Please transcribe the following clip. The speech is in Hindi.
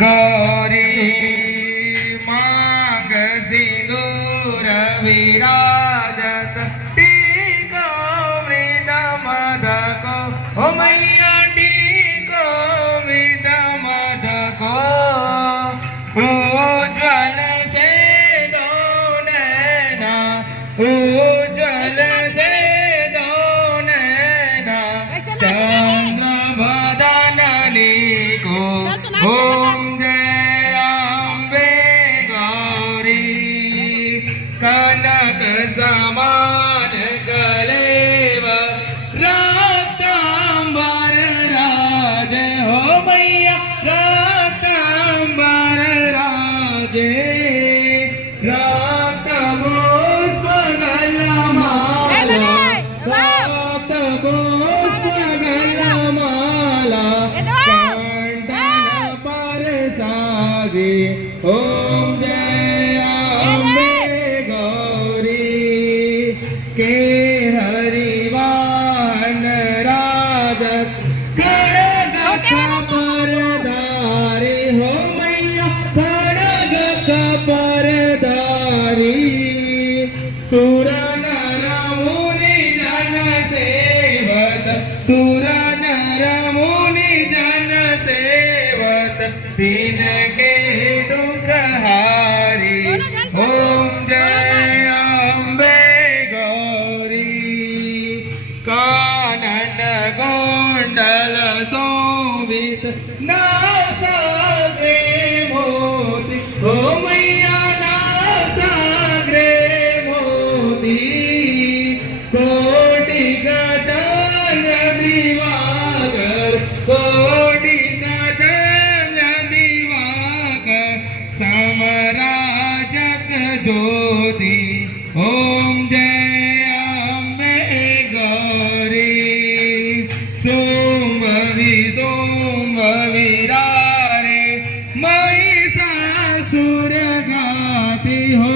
गौरी मांग सिंदूर विराजत टीको मृद मदको ओ मैया टीको मृद मदको उज्ज्वल से दो नैना उज्ज्वल से दो नैना चंद्र बदन को ओम जय अम्बे गौरी कनक समान कलेव रक्तांबर राजे हो मैया रक्तांबर राजे रक्त पुष्प गलमाला रक्त पुष्प गलमाला ओम जय अम्बे गौरी के हरिवाहन राजत खड़ग परदारी हो मैया खड़ग परदारी सुर नर मुनि जन सेवत सुर नर मुनि जन सेवत तीन के दुखहारी ओम जय अम्बे गौरी कानन गोंडल शोभित नासाग्रे मोती ओ मैया नासाग्रे मोती कोटि गजर दिवाकर कोटि गजर दिवाकर समराजक ज्योति ओम जय अम्बे गौरी सोम विरारे महिषासुर गाती हो